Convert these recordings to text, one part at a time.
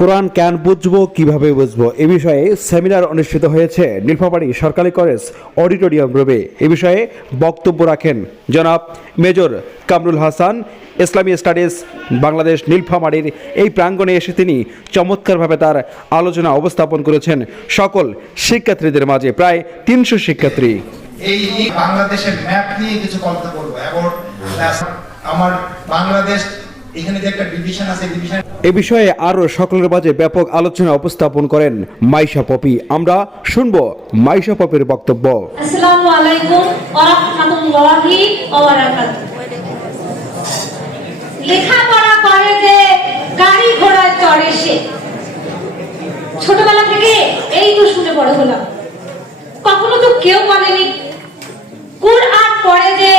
কোরআন কেন বুঝবো কিভাবে বুঝবো এ বিষয়ে সেমিনার অনুষ্ঠিত হয়েছে নীলফামারী সরকারি কলেজ অডিটোরিয়াম রুমে। এ বিষয়ে বক্তব্য রাখেন জনাব মেজর কামরুল হাসান। ইসলামী স্টাডিজ বাংলাদেশ নীলফামারীর এই প্রাঙ্গণে এসে তিনি চমৎকারভাবে তার আলোচনা উপস্থাপন করেছেন সকল শিক্ষার্থীদের মাঝে, প্রায় 300 শিক্ষার্থী। এই বাংলাদেশের ম্যাপ নিয়ে কিছু কথা বলবো এবং আমার বাংলাদেশ এখানে যে একটা ডিভিশন আছে, ডিভিশন এ বিষয়ে আরো সকলের মাঝে ব্যাপক আলোচনা উপস্থাপন করেন মাইশা পপি। আমরা শুনবো মাইশা পপির বক্তব্য। আসসালামু আলাইকুম ওয়া রাহমাতুল্লাহি ওয়া বারাকাতুহু। লেখাপড়া করে যে গাড়ি ঘোড়ায় চড়ে সে, ছোটবেলা থেকে এই তো শুনে বড় হলাম। কখনো তো কেউ বলেনি কুরআন পড়ে যে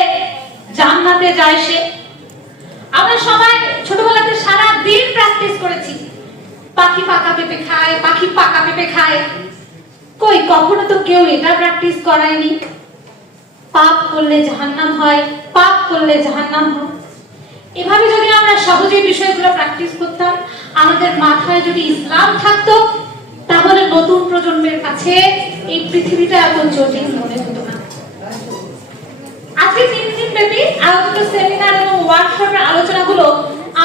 জান্নাতে যায় সে। আমরা সবাই ছোটবেলাতে সারা দিন প্র্যাকটিস করেছি, পাখি পাকা পেঁপে খায়, পাখি পাকা পেঁপে খায়। কই কখনো তো কেউ এটা প্র্যাকটিস করায়নি, পাপ করলে জাহান্নাম হয়, পাপ করলে জাহান্নাম হয়। এভাবে যদি আমরা সহজে বিষয়গুলো প্র্যাকটিস করতাম, আমাদের মাথায় যদি ইসলাম থাকতো, তাহলে নতুন প্রজন্মের কাছে এই পৃথিবীটা এত জটিল মনে হতো না। আজকে 3 দিন ব্যাপী আয়োজিত সেমিনার এবং ওয়ার্কশপের আলোচনাগুলো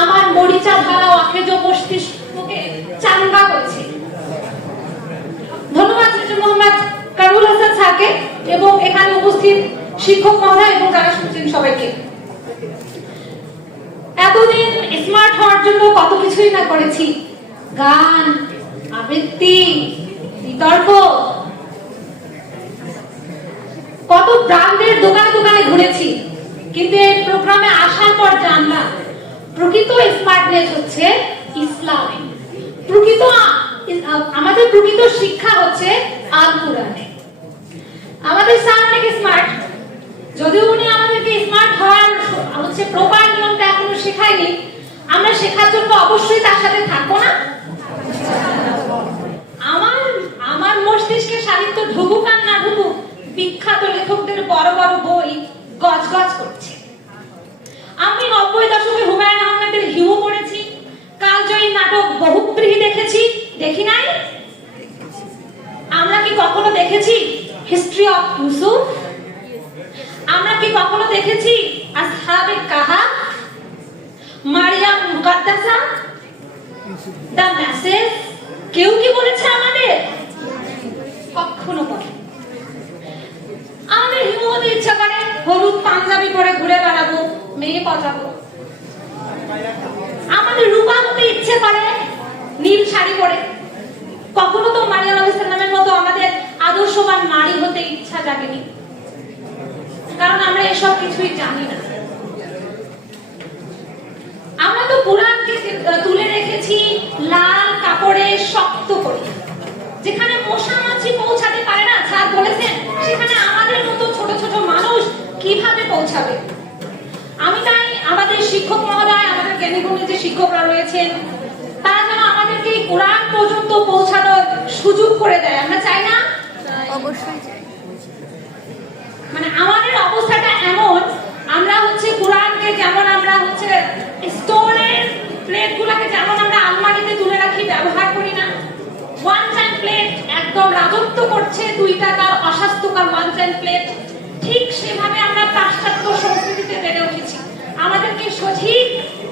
আমার মরিচা ধারা অকেজ মস্তিষ্ককে চাঙ্গা করেছে। ধন্যবাদ মিস্টার মোহাম্মদ কামরুল হাসান স্যারকে এবং এখানে উপস্থিত শিক্ষক মহোদয় এবং যারা শুনছেন সবাইকে। এতদিন স্মার্ট হওয়ার জন্য কত কিছুই না করেছি, গান, আবৃত্তি, বিতর্ক, কত ব্র্যান্ডের দোকানে দোকানে ঘুরেছি। কিন্তু এই প্রোগ্রামে আসার পর জানলাম প্রকৃত স্মার্টনেস হচ্ছে ইসলামে, আমাদের প্রকৃত শিক্ষা হচ্ছে আল কুরআনে। আমাদের স্যার অনেক স্মার্ট, যদিও উনি আমাদেরকে স্মার্ট হওয়ার হচ্ছে প্রপার নিয়মটা এখনো শেখায়নি। আমরা শেখার জন্য অবশ্যই তার সাথে থাকবো না। আমার মস্তিষ্কে সাহিত্য ঢুকুক আর না ঢুকুক, বিখ্যাত লেখকদের বড় বড় বই গজগজ করছে। আমি 90 দশকে হুমায়ুন আহমেদের হিউ পড়েছি, কালজয়ী নাটক বহুব্রীহি দেখেছি, দেখি নাই? আমরা কি কখনো দেখেছি হিস্ট্রি অফ ইউসুফ? আমরা কি কখনো দেখেছি আসহাবে কাহাফ, মারিয়াম মুকাদ্দাসা, দ্য মেসেজ? কেউ কি বলেছে আমাদের? কখনো বলে। আমাদের হিমু হতে ইচ্ছা করে হলুদ পাঞ্জাবি পরে ঘুরে বেড়াবো, মেয়ে পচাবো। আমাদের রূপা হতে ইচ্ছে করে নীল শাড়ি পরে। কখনো তো মারিয়াম আলাইহিস সালামের মতো আমাদের আদর্শবান নারী হতে ইচ্ছা জাগেনি, কারণ আমরা এসব কিছুই জানি না। আমরা তো কোরআনকে তুলে রেখেছি লাল কাপড়ে শক্ত করে, যেখানে মশা মাছি পৌঁছাতে পারে না স্যার বলেছেন, সেখানে আমাদের মতো ছোট ছোট মানুষ কিভাবে পৌঁছাবে? আমি তাই আমাদের শিক্ষক মহোদয়, আমাদের জ্ঞানীগুণী যে শিক্ষকরা রয়েছেন, তারা যেন আমাদেরকে কোরআন পর্যন্ত পৌঁছানোর সুযোগ করে দেয়। আমরা চাই না? অবশ্যই চাই। মানে আমাদের অবস্থাটা এমন, আমরা হচ্ছে কোরআনকে যেমন আমরা হচ্ছে স্টোনের প্লেটগুলোকে যেমন আমরা আলমারিতে তুলে রাখি, ব্যবহার করি না। ওয়ান টাইম প্লেট একদম রাজত্ব করছে, 2 টাকার অস্বাস্থ্যকর ওয়ান টাইম প্লেট। ঠিক সেভাবে আমরা পাশ্চাত্য সংস্কৃতিতে বেড়ে উঠেছি। আমাদেরকে সঠিক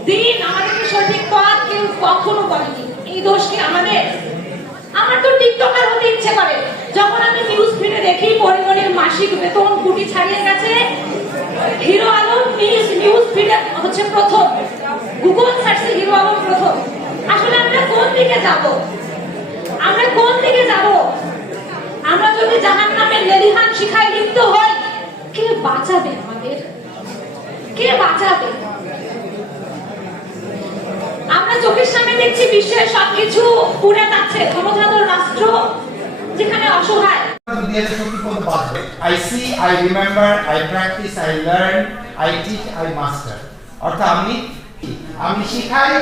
দিন, আমাদেরকে সঠিক পথ কেউ কখনো বলেনি। এই দোষ কি আমাদের? আমার তো টিকটকার হতে ইচ্ছে করে। যখন আমি নিউজ ফিডে দেখি পরিমণির মাসিক বেতন কোটি ছাড়িয়ে গেছে, হিরো আলম নিউজ ফিডে হচ্ছে প্রথম, গুগল সার্চে হিরো আলম প্রথম। আসলে আমরা কোন দিকে যাব? আমরা কোন দিকে যাব? আমরা যদি জাহান্নামের লেলিহান শিখায় লিপ্ত হই, কে বাঁচাবে আমাদের? কে বাঁচাবে? আমরা চোখের সামনে দেখছি বিশ্বের সবকিছু পুড়ে যাচ্ছে, ক্ষমতাধর রাষ্ট্র যেখানে অসহায়। I see, I remember, I practice, I learn, I teach, I master. অর্থাৎ আমি শিখাই,